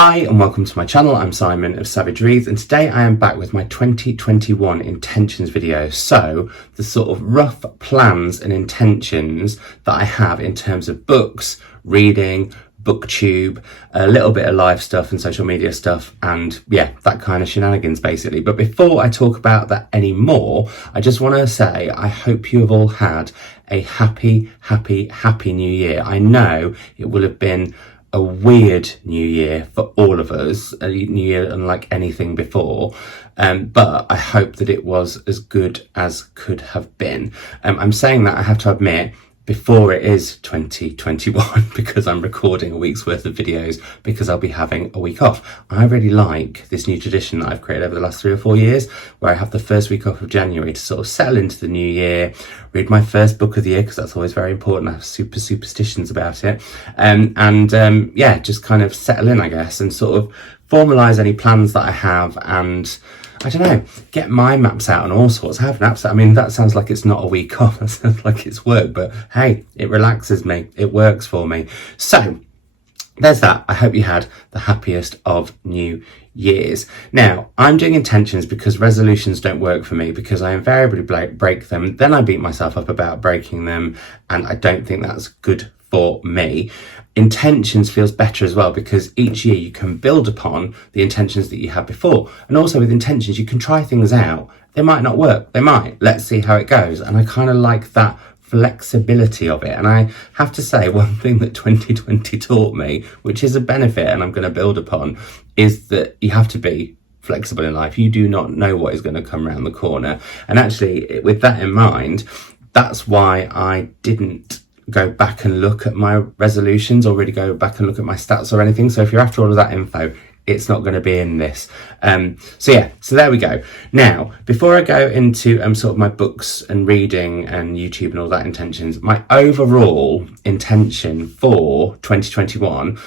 Hi and welcome to my channel. I'm Simon of Savage Reads, and today I am back with my 2021 intentions video. So the sort of rough plans and intentions that I have in terms of books, reading, BookTube, a little bit of live stuff and social media stuff, and yeah, that kind of shenanigans basically. But before I talk about that anymore, I just want to say I hope you have all had a happy new year. I know it will have been a weird new year for all of us, a new year unlike anything before, but I hope that it was as good as could have been. I'm saying that, I have to admit, before it is 2021, because I'm recording a week's worth of videos because I'll be having a week off. I really like this new tradition that I've created over the last 3 or 4 years, where I have the first week off of January to sort of settle into the new year, read my first book of the year, because that's always very important. I have super superstitions about it. Yeah, just kind of settle in, I guess, and sort of formalize any plans that I have, and I don't know, get mind maps out and all sorts. Have maps. I mean, that sounds like it's not a week off. That sounds like it's work, but hey, it relaxes me. It works for me. So there's that. I hope you had the happiest of New Years. Now, I'm doing intentions because resolutions don't work for me, because I invariably break them. Then I beat myself up about breaking them, and I don't think that's good for me. Intentions feels better as well, because each year you can build upon the intentions that you had before. And also with intentions, you can try things out. They might not work. They might. Let's see how it goes. And I kind of like that flexibility of it. And I have to say, one thing that 2020 taught me, which is a benefit and I'm going to build upon, is that you have to be flexible in life. You do not know what is going to come around the corner. And actually, with that in mind, that's why I didn't go back and look at my resolutions, or really go back and look at my stats or anything. So if you're after all of that info, it's not going to be in this. So there we go. Now, before I go into sort of my books and reading and YouTube and all that intentions, my overall intention for 2021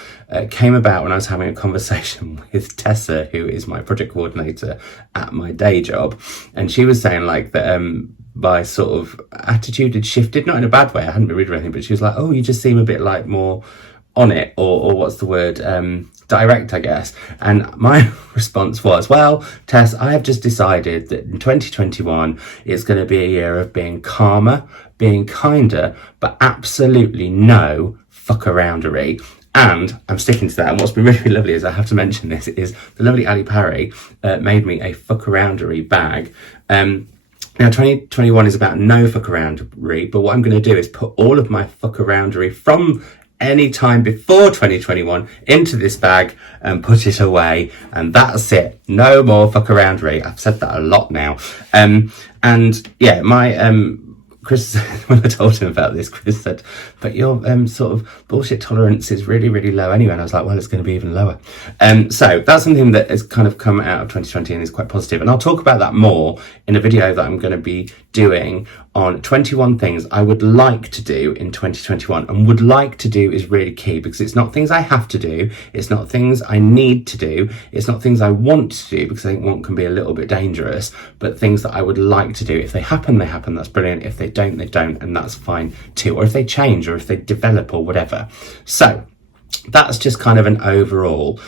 came about when I was having a conversation with Tessa, who is my project coordinator at my day job. And she was saying like that my sort of attitude had shifted, not in a bad way. I hadn't been reading anything, but she was like, oh, you just seem a bit like more on it, or what's the word, direct, I guess. And my response was, well, Tess, I have just decided that in 2021 it's going to be a year of being calmer, being kinder, but absolutely no fuck-aroundery. And I'm sticking to that. And what's been really lovely is, I have to mention this, is the lovely Ali Parry made me a fuck-aroundery bag. Now, 2021 is about no fuck-aroundery, but what I'm going to do is put all of my fuck-aroundery from any time before 2021 into this bag and put it away, and that's it. No more fuck-aroundery. I've said that a lot now. And yeah, my Chris, when I told him about this, Chris said, but your sort of bullshit tolerance is really low anyway. And I was like, well, it's going to be even lower. So that's something that has kind of come out of 2020 and is quite positive. And I'll talk about that more in a video that I'm going to be doing on 21 things I would like to do in 2021. And would like to do is really key, because it's not things I have to do. It's not things I need to do. It's not things I want to do, because I think want can be a little bit dangerous, but things that I would like to do. If they happen, they happen. That's brilliant. If they don't, they don't. And that's fine too. Or if they change, or if they develop, or whatever. So that's just kind of an overall.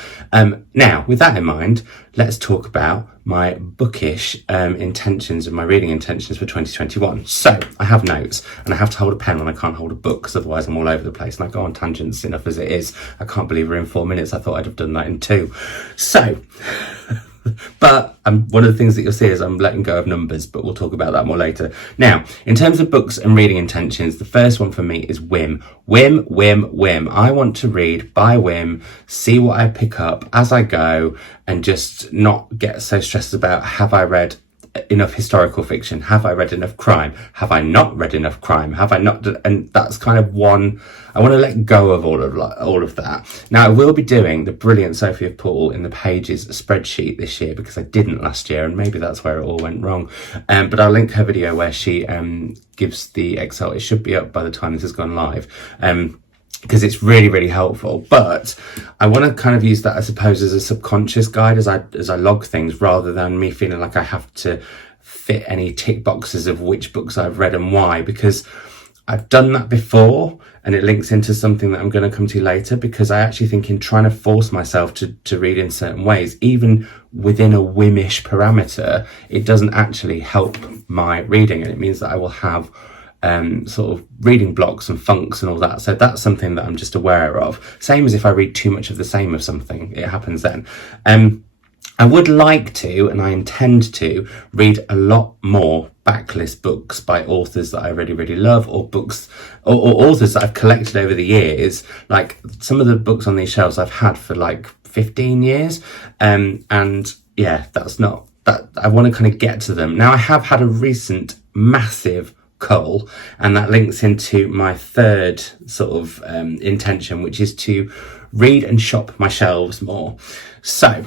Now, with that in mind, let's talk about my bookish intentions and my reading intentions for 2021. So I have notes, and I have to hold a pen when I can't hold a book, because otherwise I'm all over the place and I go on tangents enough as it is. I can't believe we're in 4 minutes. I thought I'd have done that in 2. So but one of the things that you'll see is I'm letting go of numbers, but we'll talk about that more later. Now, in terms of books and reading intentions, the first one for me is whim. I want to read by whim, see what I pick up as I go, and just not get so stressed about, have I read enough historical fiction? Have I read enough crime? Have I not read enough crime? Have I not? And that's kind of one. I want to let go of all of that. Now, I will be doing the brilliant Sophia Paul in the Pages spreadsheet this year, because I didn't last year, and maybe that's where it all went wrong. But I'll link her video where she gives the Excel. It should be up by the time this has gone live. Because it's really helpful. But I want to kind of use that, I suppose, as a subconscious guide as I log things, rather than me feeling like I have to fit any tick boxes of which books I've read and why, because I've done that before, and it links into something that I'm going to come to later, because I actually think in trying to force myself to read in certain ways, even within a whimish parameter, it doesn't actually help my reading, and it means that I will have sort of reading blocks and funks and all that. So that's something that I'm just aware of. Same as if I read too much of the same of something, it happens then. I would like to, and I intend to, read a lot more backlist books by authors that I really, really love, or books or authors that I've collected over the years. Like some of the books on these shelves I've had for like 15 years. And yeah, that's not that. I want to kind of get to them. Now, I have had a recent massive cull, and that links into my third sort of intention, which is to read and shop my shelves more. So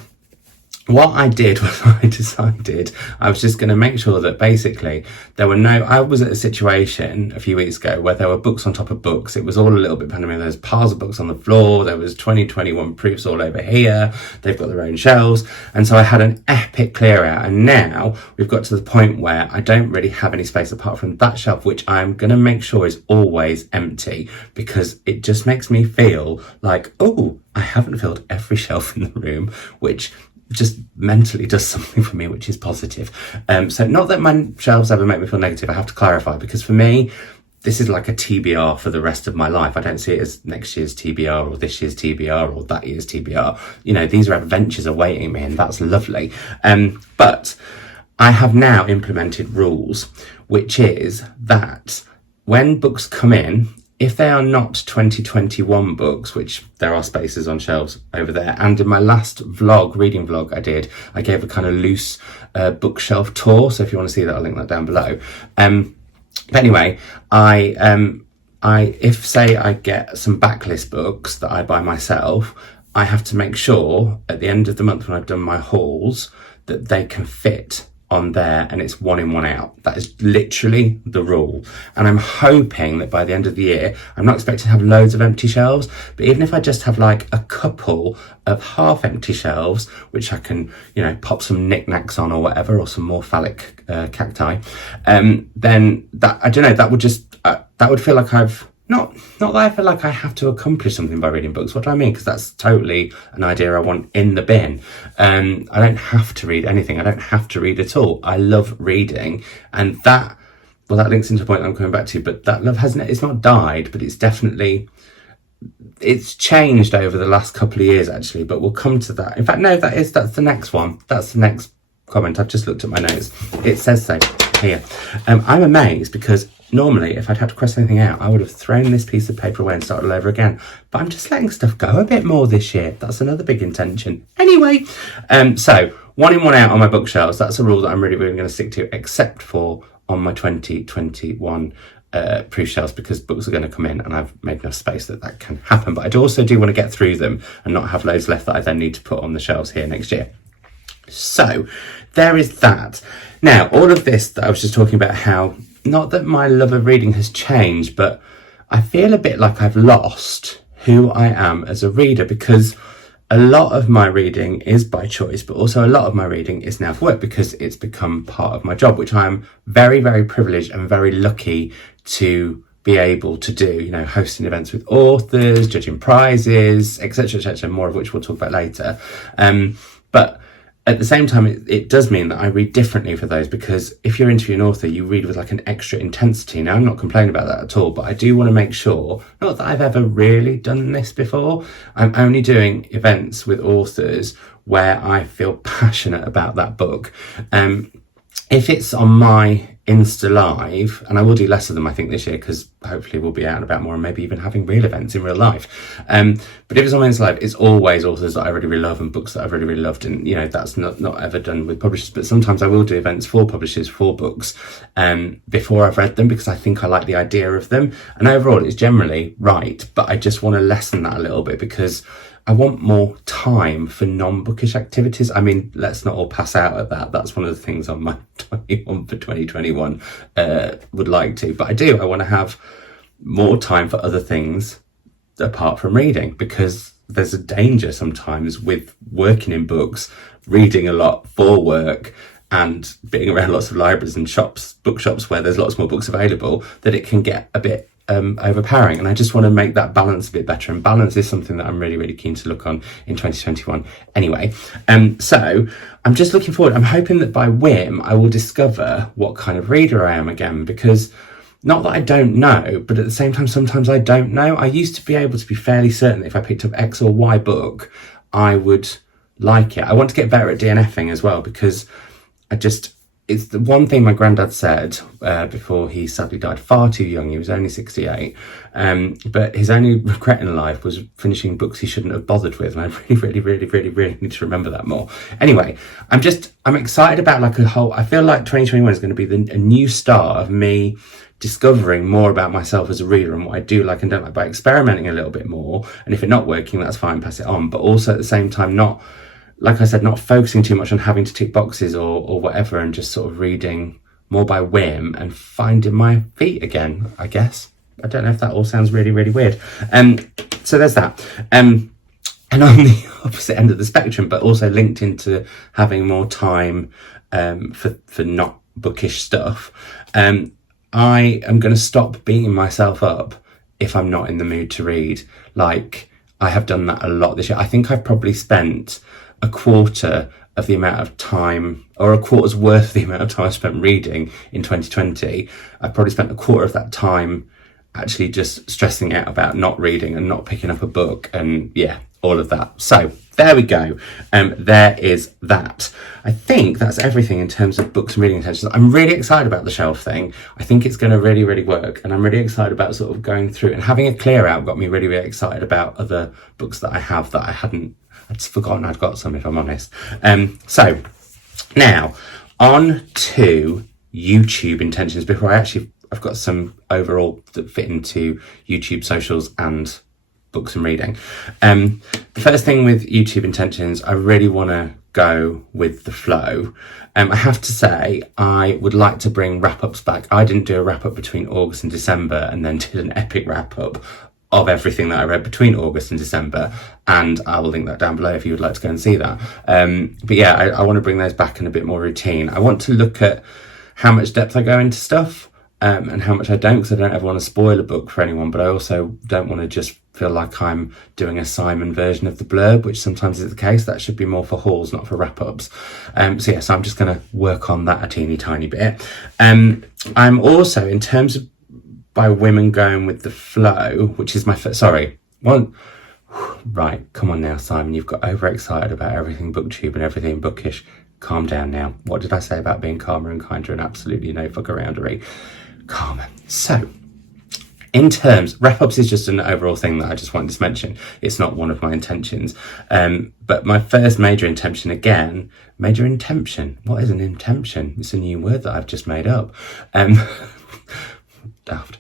what I did was I decided I was just going to make sure that basically I was at a situation a few weeks ago where there were books on top of books. It was all a little bit pandemic. There's piles of books on the floor. There was 2021 proofs all over here. They've got their own shelves. And so I had an epic clear out. And now we've got to the point where I don't really have any space apart from that shelf, which I'm going to make sure is always empty, because it just makes me feel like, oh, I haven't filled every shelf in the room, which just mentally does something for me, which is positive. So not that my shelves ever make me feel negative, I have to clarify, because for me, this is like a TBR for the rest of my life. I don't see it as next year's TBR or this year's TBR or that year's TBR. You know, these are adventures awaiting me, and that's lovely. But I have now implemented rules, which is that when books come in, if they are not 2021 books, which there are spaces on shelves over there, and in my last reading vlog I gave a kind of loose bookshelf tour. So if you want to see that, I'll link that down below. But anyway, if say I get some backlist books that I buy myself, I have to make sure at the end of the month when I've done my hauls that they can fit on there, and it's 1 in, 1 out. That is literally the rule. And I'm hoping that by the end of the year, I'm not expecting to have loads of empty shelves, but even if I just have like a couple of half empty shelves, which I can, you know, pop some knickknacks on or whatever, or some more phallic cacti, then that, I don't know, that would just, that would feel like I've, not that I feel like I have to accomplish something by reading books. What do I mean? Because that's totally an idea I want in the bin. I don't have to read anything. I don't have to read at all. I love reading, and that links into the point I'm coming back to. But that love it's not died, but it's changed over the last couple of years actually. But we'll come to that. In fact, no, that's the next one. That's the next comment. I've just looked at my notes. It says so here. I'm amazed because normally, if I'd had to cross anything out, I would have thrown this piece of paper away and started all over again. But I'm just letting stuff go a bit more this year. That's another big intention. Anyway, so 1 in, 1 out on my bookshelves. That's a rule that I'm really, really going to stick to, except for on my 2021 proof shelves, because books are going to come in and I've made enough space that can happen. But I also do want to get through them and not have loads left that I then need to put on the shelves here next year. So there is that. Now, all of this that I was just talking about, how not that my love of reading has changed, but I feel a bit like I've lost who I am as a reader, because a lot of my reading is by choice, but also a lot of my reading is now for work because it's become part of my job, which I'm very, very privileged and very lucky to be able to do, you know, hosting events with authors, judging prizes, etc., more of which we'll talk about later. But at the same time, it does mean that I read differently for those, because if you're interviewing an author, you read with like an extra intensity. Now, I'm not complaining about that at all, but I do want to make sure, not that I've ever really done this before, I'm only doing events with authors where I feel passionate about that book. If it's on my Insta Live, and I will do less of them I think this year, because hopefully we'll be out and about more and maybe even having real events in real life, but if it's on my Insta Live, it's always authors that I really, really love and books that I've really, really loved, and you know, that's not ever done with publishers. But sometimes I will do events for publishers for books before I've read them, because I think I like the idea of them, and overall it's generally right, but I just want to lessen that a little bit because I want more time for non-bookish activities. I mean, let's not all pass out at that. That's one of the things on my 21 for 2021 would like to. But I want to have more time for other things apart from reading, because there's a danger sometimes with working in books, reading a lot for work, and being around lots of libraries and bookshops where there's lots more books available, that it can get a bit overpowering. And I just want to make that balance a bit better. And balance is something that I'm really, really keen to look on in 2021. Anyway, so I'm just looking forward. I'm hoping that by whim, I will discover what kind of reader I am again, because not that I don't know, but at the same time, sometimes I don't know. I used to be able to be fairly certain that if I picked up X or Y book, I would like it. I want to get better at DNFing as well, because it's the one thing my granddad said before he sadly died far too young. He was only 68. But his only regret in life was finishing books he shouldn't have bothered with. And I really need to remember that more. Anyway, I'm excited about I feel like 2021 is going to be a new start of me discovering more about myself as a reader and what I do like and don't like, by experimenting a little bit more. And if it's not working, that's fine, pass it on. But also at the same time, not focusing too much on having to tick boxes or whatever, and just sort of reading more by whim and finding my feet again, I guess. I don't know if that all sounds really, really weird. So there's that. And on the opposite end of the spectrum, but also linked into having more time for not bookish stuff, I am going to stop beating myself up if I'm not in the mood to read. Like, I have done that a lot this year. I think I've probably spent a quarter of the amount of time, or a quarter's worth of the amount of time I spent reading in 2020. I've probably spent a quarter of that time actually just stressing out about not reading and not picking up a book, and yeah, all of that. So there we go. There is that. I think that's everything in terms of books and reading intentions. I'm really excited about the shelf thing. I think it's going to really, really work. And I'm really excited about sort of going through and having a clear out got me really, really excited about other books that I have that I'd forgotten I'd got some, if I'm honest. So now on to YouTube intentions. Before I've got some overall that fit into YouTube socials and books and reading. The first thing with YouTube intentions, I really want to go with the flow. I have to say, I would like to bring wrap-ups back. I didn't do a wrap-up between August and December, and then did an epic wrap-up of everything that I read between August and December, and I will link that down below if you would like to go and see that. But yeah, I want to bring those back in a bit more routine. I want to look at how much depth I go into stuff, and how much I don't, because I don't ever want to spoil a book for anyone, but I also don't want to just feel like I'm doing a Simon version of the blurb, which sometimes is the case. That should be more for hauls, not for wrap-ups. So I'm just going to work on that a teeny tiny bit. I'm also, in terms of by women going with the flow, which is my first, right, come on now, Simon, you've got overexcited about everything BookTube and everything bookish. Calm down now. What did I say about being calmer and kinder and absolutely no fuck aroundery? Calmer. So, in terms, wrap-ups is just an overall thing that I just wanted to mention. It's not one of my intentions. But my first major intention, what is an intention? It's a new word that I've just made up. Daft.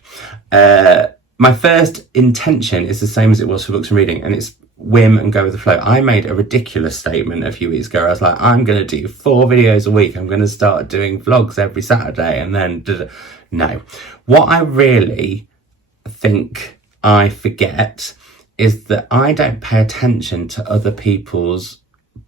My first intention is the same as it was for books and reading, and it's whim and go with the flow. I made a ridiculous statement a few weeks ago. I was like, I'm going to do 4 videos a week. I'm going to start doing vlogs every Saturday, and then no. What I really think I forget is that I don't pay attention to other people's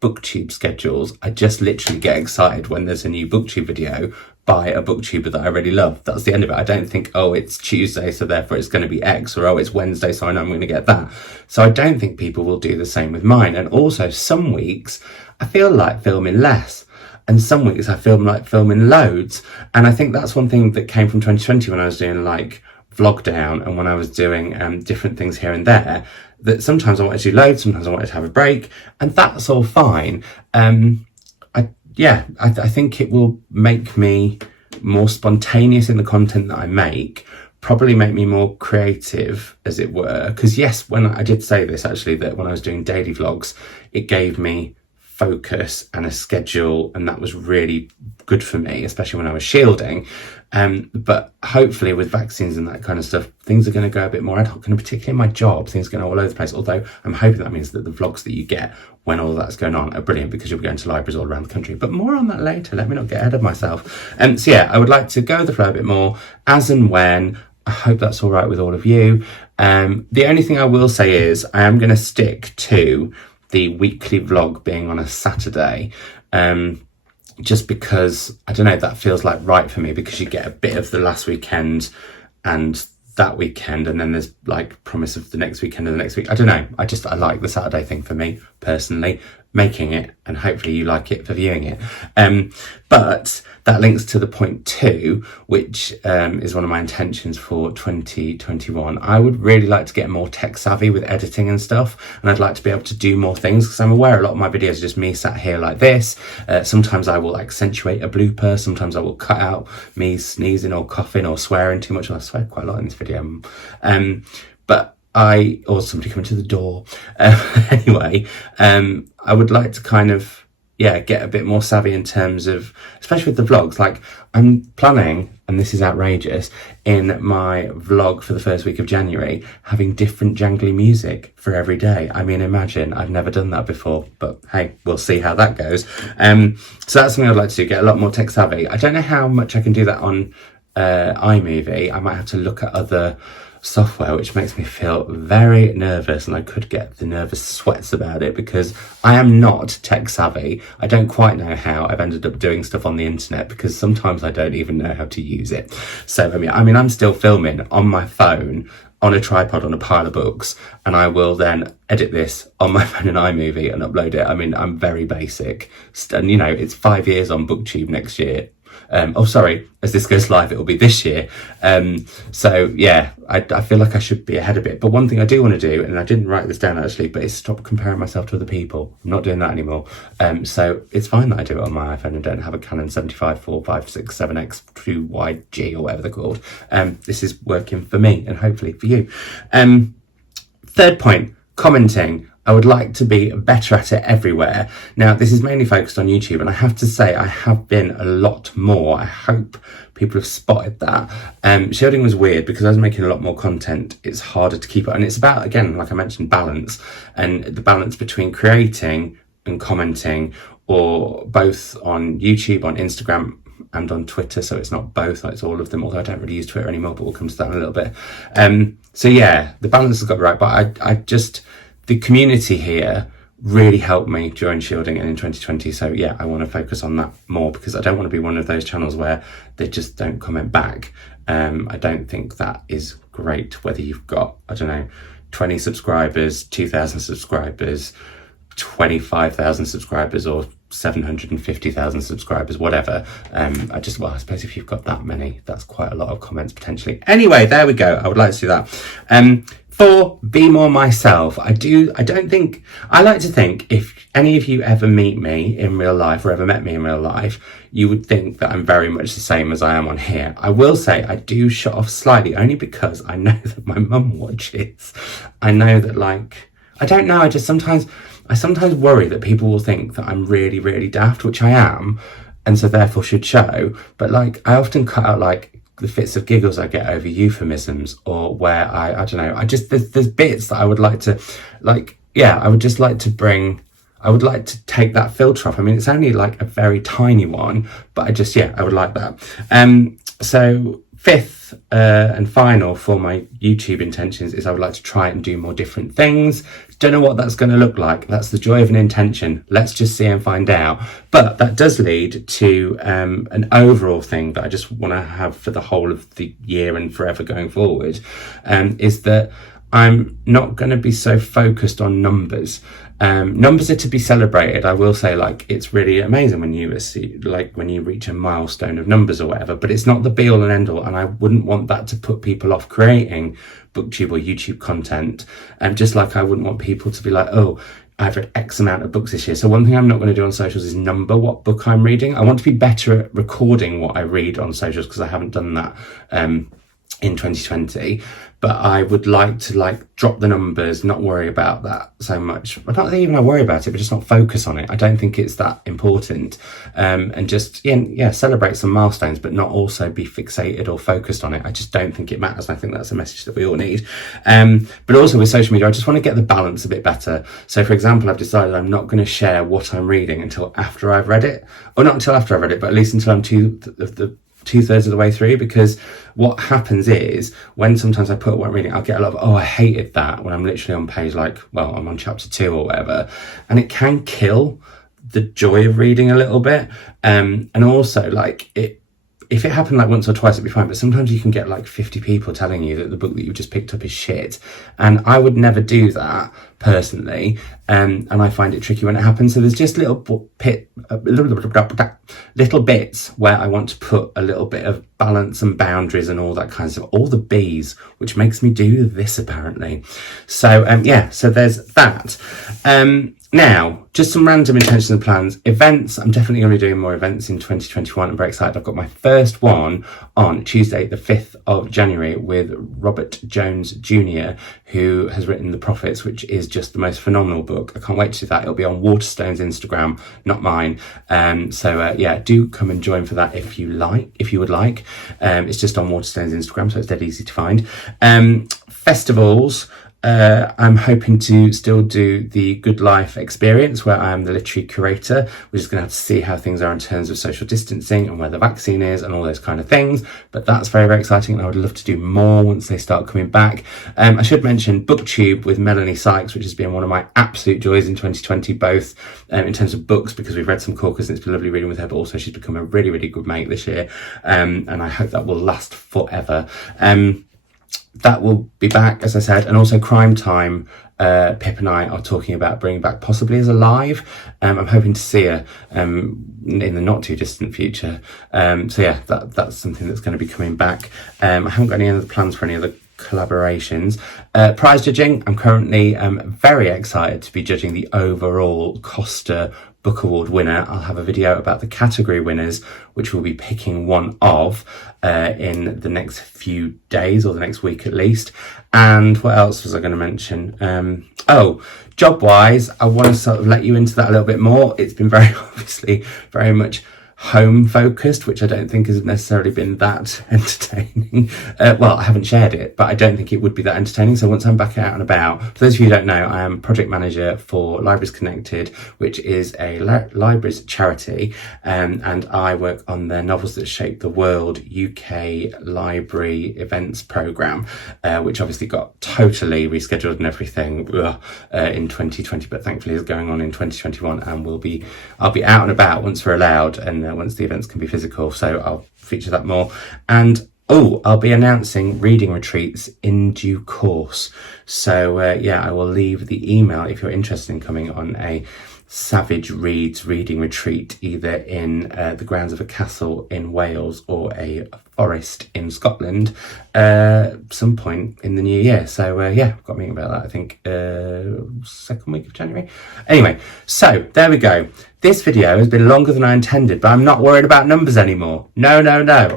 BookTube schedules. I just literally get excited when there's a new BookTube video by a booktuber that I really love. That's the end of it. I don't think, oh, it's Tuesday, so therefore it's going to be X, or oh, it's Wednesday, so I know I'm going to get that. So I don't think people will do the same with mine. And also, some weeks I feel like filming less, and some weeks I feel like filming loads. And I think that's one thing that came from 2020 when I was doing like vlog down, and when I was doing different things here and there, that sometimes I wanted to do loads, sometimes I wanted to have a break, and that's all fine. I think it will make me more spontaneous in the content that I make, probably make me more creative, as it were. Because yes, when I did say this actually, that when I was doing daily vlogs, it gave me focus and a schedule, and that was really good for me, especially when I was shielding. But hopefully with vaccines and that kind of stuff, things are going to go a bit more ad hoc, and particularly in my job, things are going all over the place. Although I'm hoping that means that the vlogs that you get when all that's going on are brilliant, because you'll be going to libraries all around the country. But more on that later. Let me not get ahead of myself. So yeah, I would like to go with the flow a bit more as and when. I hope that's all right with all of you. The only thing I will say is I am going to stick to the weekly vlog being on a Saturday. just because, I don't know, that feels like right for me, because you get a bit of the last weekend and that weekend, and then there's like promise of the next weekend and the next week. I don't know, I like the Saturday thing for me personally, making it, and hopefully you like it for viewing it. But that links to the point 2, which is one of my intentions for 2021. I would really like to get more tech savvy with editing and stuff, and I'd like to be able to do more things, because I'm aware a lot of my videos are just me sat here like this. Sometimes I will accentuate a blooper, sometimes I will cut out me sneezing or coughing or swearing too much. I swear quite a lot in this video. But or somebody coming to the door. Anyway, I would like to kind of, get a bit more savvy in terms of, especially with the vlogs. Like, I'm planning, and this is outrageous, in my vlog for the first week of January, having different jangly music for every day. I mean, imagine, I've never done that before, but hey, we'll see how that goes. So that's something I'd like to do, get a lot more tech savvy. I don't know how much I can do that on iMovie. I might have to look at other software, which makes me feel very nervous, and I could get the nervous sweats about it, because I am not tech savvy. I don't quite know how I've ended up doing stuff on the internet, because sometimes I don't even know how to use it. So I mean I'm still filming on my phone on a tripod on a pile of books, and I will then edit this on my phone in iMovie and upload it. I mean, I'm very basic, and it's 5 years on BookTube next year. As this goes live, it will be this year. So yeah, I feel like I should be ahead a bit. But one thing I do want to do, and I didn't write this down actually, but is stop comparing myself to other people. I'm not doing that anymore. So it's fine that I do it on my iPhone and don't have a Canon 75, 4, 5, 6, 7X 2YG or whatever they're called. This is working for me and hopefully for you. Third point, commenting. I would like to be better at it everywhere. Now, this is mainly focused on YouTube, and I have to say I have been a lot more. I hope people have spotted that. Shielding was weird because I was making a lot more content. It's harder to keep it. And it's about, again, like I mentioned, balance, and the balance between creating and commenting, or both on YouTube, on Instagram, and on Twitter. So it's not both, it's all of them, although I don't really use Twitter anymore, but we'll come to that in a little bit. So yeah, the balance has got to be right, but I just... the community here really helped me during shielding and in 2020. So yeah, I want to focus on that more, because I don't want to be one of those channels where they just don't comment back. I don't think that is great, whether you've got, 20 subscribers, 2,000 subscribers, 25,000 subscribers, or 750,000 subscribers, whatever. I suppose if you've got that many, that's quite a lot of comments potentially. Anyway, there we go. I would like to do that. 4, be more myself. I like to think if any of you ever meet me in real life, or ever met me in real life, you would think that I'm very much the same as I am on here. I will say I do shut off slightly, only because I know that my mum watches. I know that, I don't know, I sometimes worry that people will think that I'm really, really daft, which I am, and so therefore should show. But I often cut out the fits of giggles I get over euphemisms, or where there's bits that I would like to, I would just like to bring, I would like to take that filter off. I mean, it's only a very tiny one, but I would like that. So 5th and final for my YouTube intentions is I would like to try and do more different things. Don't know what that's going to look like. That's the joy of an intention. Let's just see and find out. But that does lead to an overall thing that I just want to have for the whole of the year and forever going forward, is that I'm not going to be so focused on numbers. Numbers are to be celebrated. I will say, it's really amazing when you see, when you reach a milestone of numbers or whatever, but it's not the be all and end all. And I wouldn't want that to put people off creating BookTube or YouTube content. Just like I wouldn't want people to be like, oh, I've read X amount of books this year. So one thing I'm not going to do on socials is number what book I'm reading. I want to be better at recording what I read on socials, because I haven't done that in 2020. But I would like to drop the numbers, not worry about that so much. I don't think even I worry about it, but just not focus on it. I don't think it's that important. And just, celebrate some milestones, but not also be fixated or focused on it. I just don't think it matters. I think that's a message that we all need. But also with social media, I just want to get the balance a bit better. So for example, I've decided I'm not going to share what I'm reading until after I've read it. Or not until after I've read it, but at least until I'm 2/3 of the way through. Because what happens is, when sometimes I put what I'm reading, I'll get a lot of, oh, I hated that, when I'm literally on page I'm on chapter 2 or whatever, and it can kill the joy of reading a little bit. And also, like, if it happened like once or twice, it'd be fine. But sometimes you can get like 50 people telling you that the book that you've just picked up is shit. And I would never do that personally. And I find it tricky when it happens. So there's just little bits where I want to put a little bit of balance and boundaries and all that kind of stuff. All the B's, which makes me do this apparently. So, yeah, so there's that. Now, just some random intentions and plans. Events, I'm definitely going to be doing more events in 2021. I'm very excited. I've got my first one on Tuesday, the 5th of January with Robert Jones Jr., who has written The Prophets, which is just the most phenomenal book. I can't wait to do that. It'll be on Waterstone's Instagram, not mine. So yeah, do come and join for that if you would like. It's just on Waterstone's Instagram, so it's dead easy to find. Festivals. I'm hoping to still do the Good Life experience where I am the literary curator. We're just going to have to see how things are in terms of social distancing and where the vaccine is and all those kind of things. But that's very, very exciting, and I would love to do more once they start coming back. I should mention BookTube with Melanie Sykes, which has been one of my absolute joys in 2020, both in terms of books, because we've read some corkers and it's been lovely reading with her, but also she's become a really, really good mate this year. And I hope that will last forever. That will be back, as I said, and also Crime Time. Pip and I are talking about bringing back possibly as a live. I'm hoping to see her in the not too distant future. So yeah, that's something that's going to be coming back. I haven't got any other plans for any other collaborations. Prize judging, I'm currently very excited to be judging the overall Costa Book Award winner. I'll have a video about the category winners, which we'll be picking one of in the next few days, or the next week at least. And what else was I going to mention? Job wise, I want to sort of let you into that a little bit more. It's been very obviously very much home focused, which I don't think has necessarily been that entertaining. Well, I haven't shared it, but I don't think it would be that entertaining. So once I'm back out and about, for those of you who don't know, I am project manager for Libraries Connected, which is a libraries charity, and I work on the Novels That Shape the World UK Library Events Programme, which obviously got totally rescheduled and everything in 2020, but thankfully is going on in 2021, and I'll be out and about once we're allowed, and once the events can be physical, so I'll feature that more. And I'll be announcing reading retreats in due course. So yeah, I will leave the email if you're interested in coming on a Savage Reads reading retreat, either in the grounds of a castle in Wales or a forest in Scotland, some point in the new year. So yeah, I've got a meeting about that, I think second week of January. Anyway, so there we go. This video has been longer than I intended, but I'm not worried about numbers anymore. No,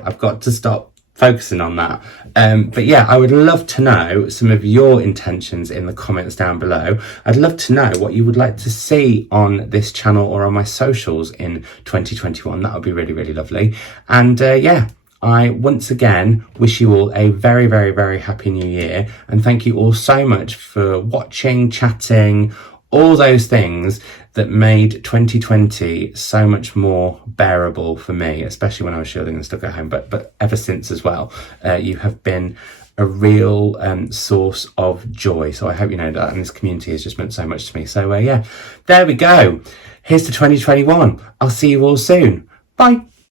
I've got to stop focusing on that. But yeah, I would love to know some of your intentions in the comments down below. I'd love to know what you would like to see on this channel or on my socials in 2021. That would be really, really lovely. And yeah, I once again wish you all a very, very, very happy new year. And thank you all so much for watching, chatting, all those things that made 2020 so much more bearable for me, especially when I was shielding and stuck at home, but ever since as well. You have been a real source of joy. So I hope you know that, and this community has just meant so much to me. So yeah, there we go. Here's to 2021. I'll see you all soon. Bye.